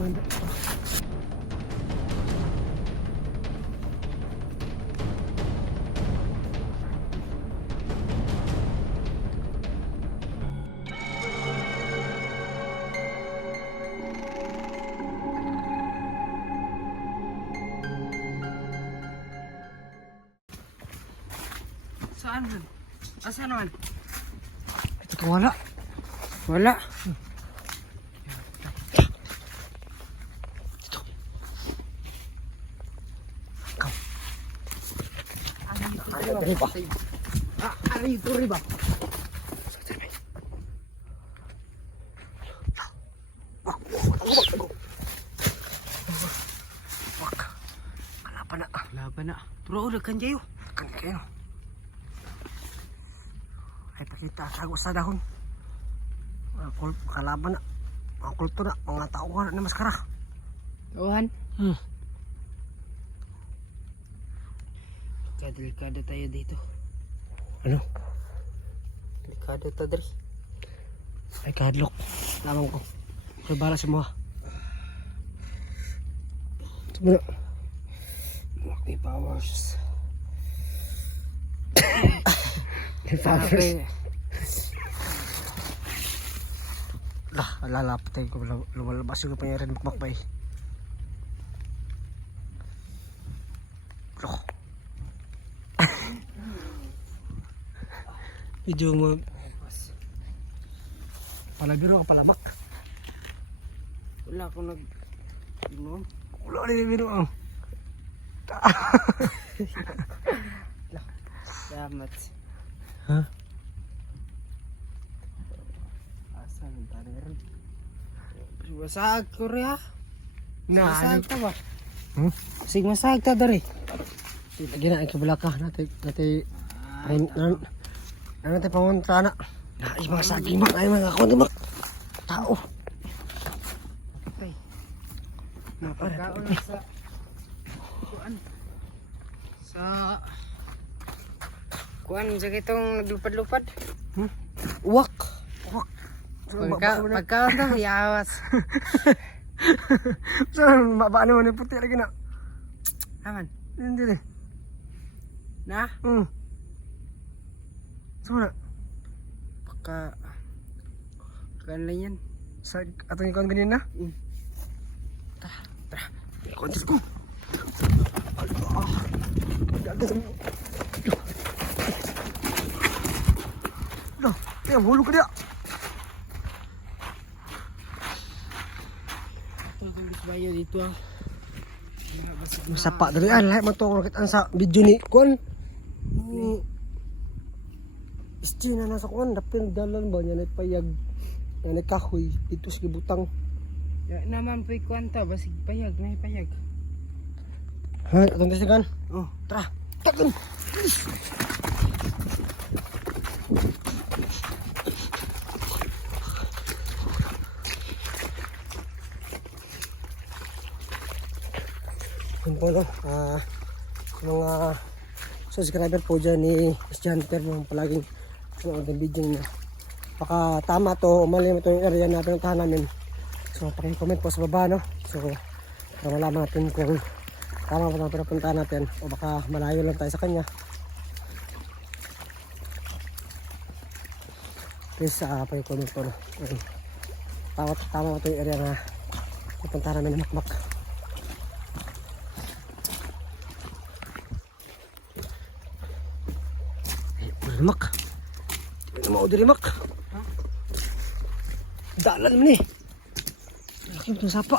Saan man? Asan naman? Ito ka wala. Wala. Ito. Ikaw. Ari ba? Ari ito riba. Wak. Kalaban na. Laban na. Pero ulit kan kayo. Kan kayo. Ay pakita sago sa dahon. Kalaban na. Mga kulto na. Mga tao ka na maskara. Tuhan. Delikado tayo dito. Ano? Delikado tayo diri. Ay kahadlok. Lamang ko. Kaya bala sa mga. Sabi na. Lucky powers. Powers. Lah, lalapatay ko. Lumalabas yung pangyarihan makmakbay. Loh. Medyo mo. Palabiro ka palabak. Wala akong nag... Inom. Wala ka nilibiro ang. Salamat. Ha? Asan ang tani rin? Masahag ko rin ha? Masahag ka ba? Sige masahag ka dari. Lagi na ang kabalaka. Natin pangunta na. Ay mga sagimak. Ay mga kondimak. Tao. Okay. Napagkaon na sa... Kuan. Sa... Kuan, sa kitong naglupad-lupad. Uwak. Pagkaon to, yawas. Saan mabaan naman yung puti lagi na. Aman. Hindi rin. Na? Saan na? Kuan lang yan. Sa atong ikaw ganyan na? Tara. Kontis ko. Gagas mo. Loh, kaya hulog ka niya. Ito akong bisbayo dito ah. Masapa dari an lahat matong kita sa video ni kon. Ni Stina na sa kon dapin dalan ba nya payag. Nya kahoy dito sa gibutang. Ya naman po'y kwanta, basig payag, may payag. Ha, atong tisigan. Oh, Tara. Tagan. Yun po no, mga subscriber po dyan ni Hunter yung palaging sunod ng video niya. Baka tama to, mali mo ito yung area na pinuntahan namin. So paki-comment po sa baba no. So para malaman natin kung tama ba ang pinapuntahan natin o baka malayo lang tayo sa kanya. Please paki-comment po no. Tama ba ito yung area na pupuntahan namin ng Makmak. Mak. Tingnan mo diri mak. Dalan mo ni. Laki itong sapa.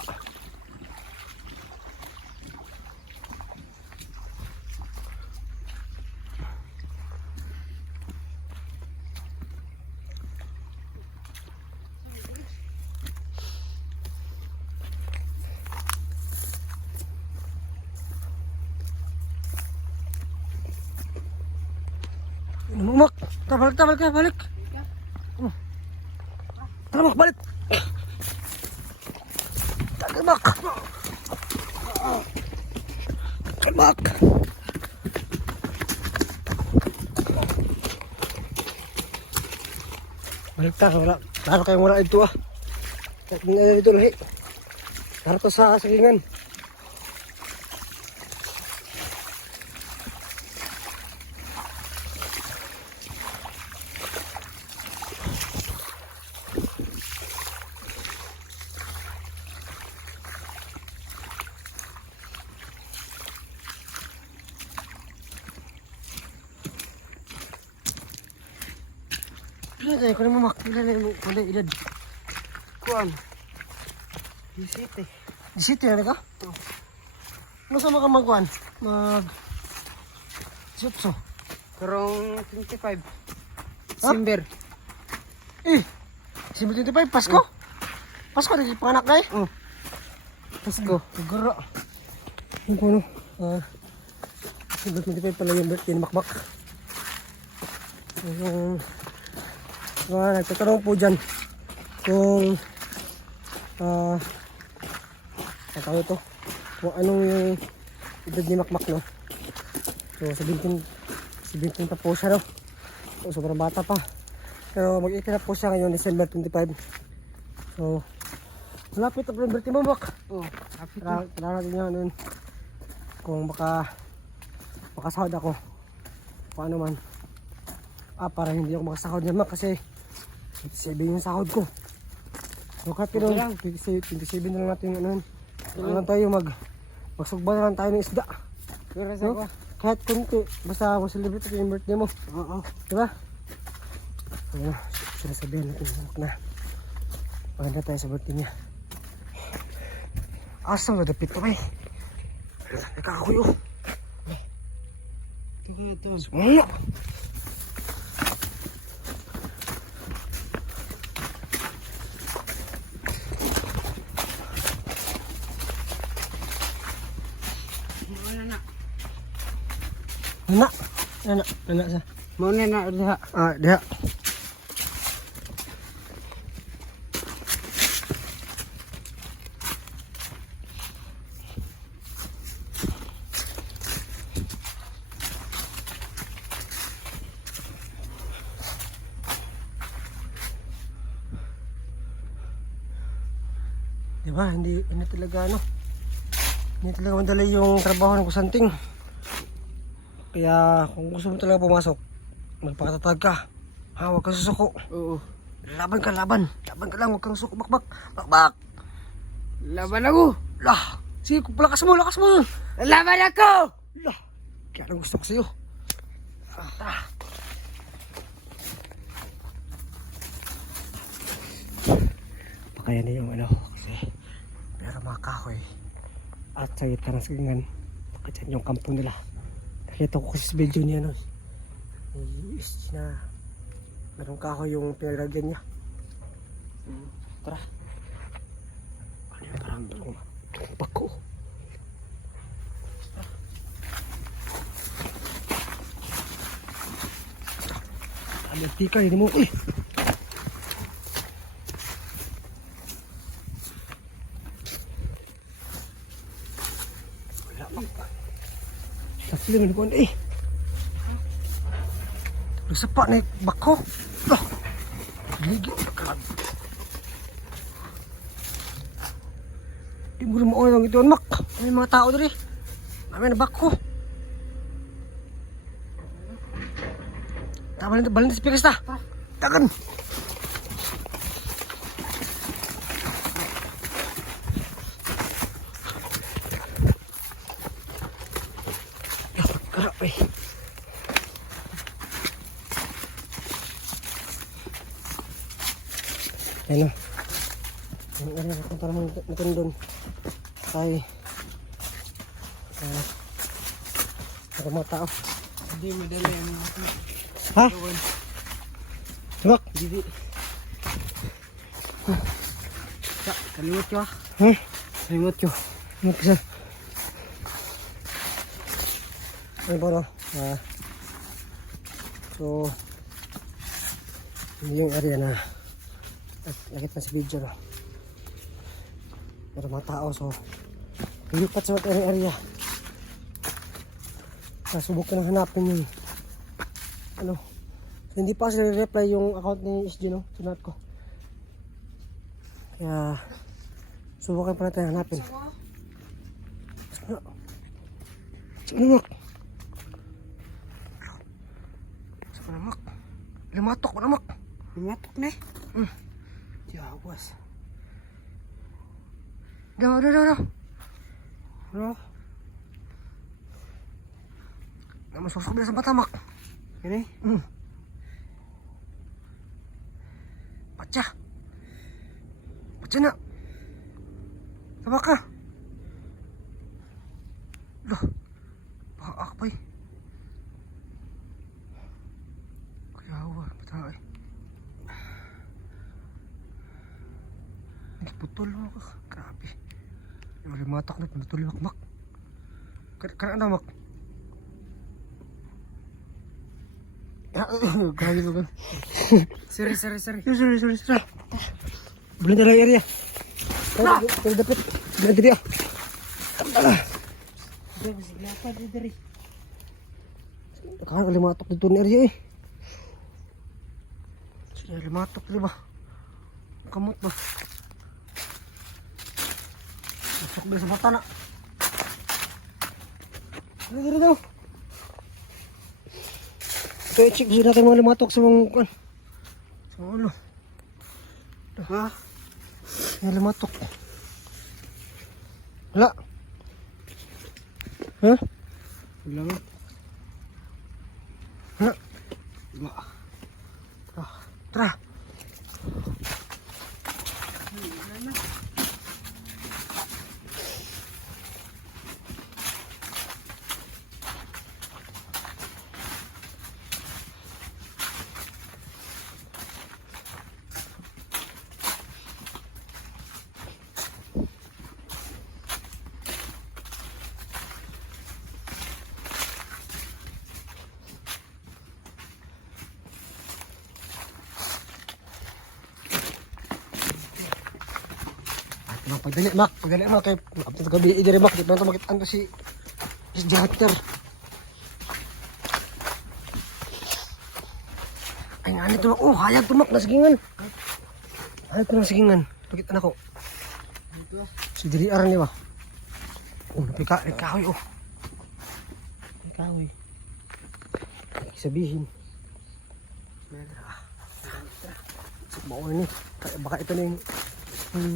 Mak, balik. Tara mak, balik. Tagal mak. Mak. Balik ta, wala. Lalo kayong wala ito ah. Tingnan dito lahi. Harap to sa sagingan. Pila tayo ko na mamak. Pila na yung kanda ilad. Kuan. Bisite. Di city na ka? Oo. Masa ka magkuhan? Mag... Sutso. Karong 25. December. Eh! December 25, Pasko? Pasko, nagkipanganak na eh. Oh. Pasko. Siguro. Ano po no? December 25 pala yung birthday ni Makmak. Nagtatanong po dyan kung ang tawag ito kung anong yung edad ni Makmak, no? So 17 pa po siya, no? So sobrang bata pa, pero mag-18 na po siya ngayon, December 25. So malapit na po yung birthday mo, Mak. Oh, happy to. Kailangan natin yan nun kung makasahod ako paano man, para hindi ako makasahod naman kasi 27 yung sahod ko. So kahit Okay lang. 27 na lang natin ano, lang tayo magsugba na lang tayo ng isda. Pero sa No? ko. Kahit kunti, basta mag-celebrate ito yung birthday mo. Oo. Diba? Ayun, sinasabihan natin na maganda tayo sa birthday niya. Asang nadapit pa ba eh? Nakakuyo. Ito. Wala. Anak sa. Muna na diha. Diha. Diba, hindi talaga hindi talaga madali yung trabaho ng kusanting. Kaya kung gusto mo talaga pumasok, magpakatatag ka. Huwag kang susuko. Oo. Laban ka lang, huwag kang susuko. Bakbak. Laban ako. Lah, sige, lakas mo. Laban ako. Lah, kaya lang gusto ko sa'yo. Tara. Pakayan na yung kasi pero mga kahoy at sa gitna ng sagingan, dyan yung kampo nila. Nakita ko kasi sa video niya, no, na merong kahoy yung pinalagyan niya. Tara. Ano yung parang tumbak ko. Ano yung tika, hindi mo, wala pa. Sakli mo na po, nagsapa na yung bako. Lah, ligit na kalag. Di mo rin mauna lang ito, Mak. May mga tao doon eh. May nabako. Tama na ito, balin sa pikas na. Tagan. Karap eh. Ayan o. Ang area na punta naman natin doon ay ada mga tao. Hindi madali ang Ha? Sabak? Hindi. Kalimot ko ah. Kalimot ko. Ano ka, sir? Ano ba, no? So yung area na at nakita sa video, no? Pero mga tao, so lipat sa area. Nasubok ko nang hanapin yung so, hindi pa kasi reply yung account ni SG, no? Sinat ko. Kaya Subukan pa natin hanapin. Saan mak? Saan mak? Limatok pa na mak. Lumatok na eh. Tiyawas. Daw. Bro, Naman susubli sa bata mak. yun eh. Pacha na. Tama ka. Loh. Baka pa eh. Kayawa. Patay. Nagputol mo ka. Grabe. Yung limatak na pinutol mak. Kana na mak. Grabe ba? Sorry. Sorry. Belum ada area. Kalau dapat bilang dia. Bro, sige apa dari. Kan limatok dito ni area eh. Sige limatok di ba? Kamot ba? Masuk ba sa mata na? Dito daw. Ito i-check sila natin mga limatok sa mga sa ulo. Ha? May limatok. Wala. Ha? Wala nga. Wala. Wala. Tara. Pagdali mak kay abot gabi diri mak di pa to makit ano si Jater. Ay ngani to mak. Oh hayag to mak nasigingan. Hayag to nasigingan. Pakit anak ko. Si diri aran ni ba? Oh kahoy oh. Kahoy. Sabihin. Mau ini baka ito na yung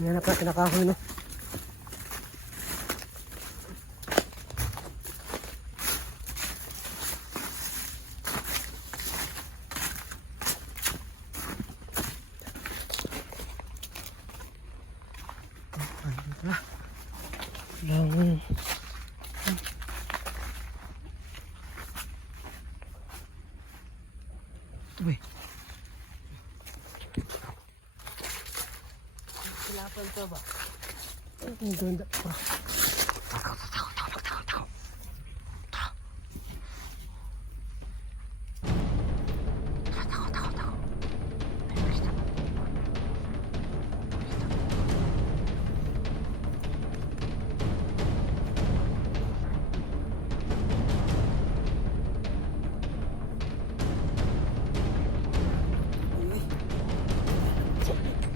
hanap natin na kahoy no. Langan. Ito ba? Silapan to ba? Ang ganda.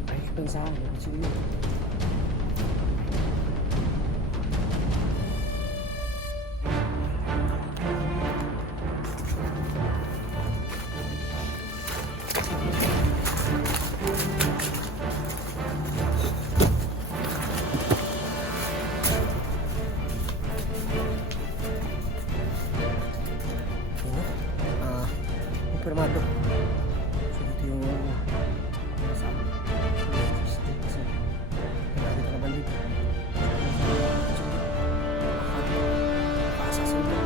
Ay, pensahan. Sige. Informado. So dito yung kasama. Kasi nakita naman dito. Pasasunod.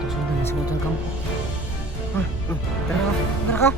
Susunod na si motor kampo. Tara ka. Tara ka.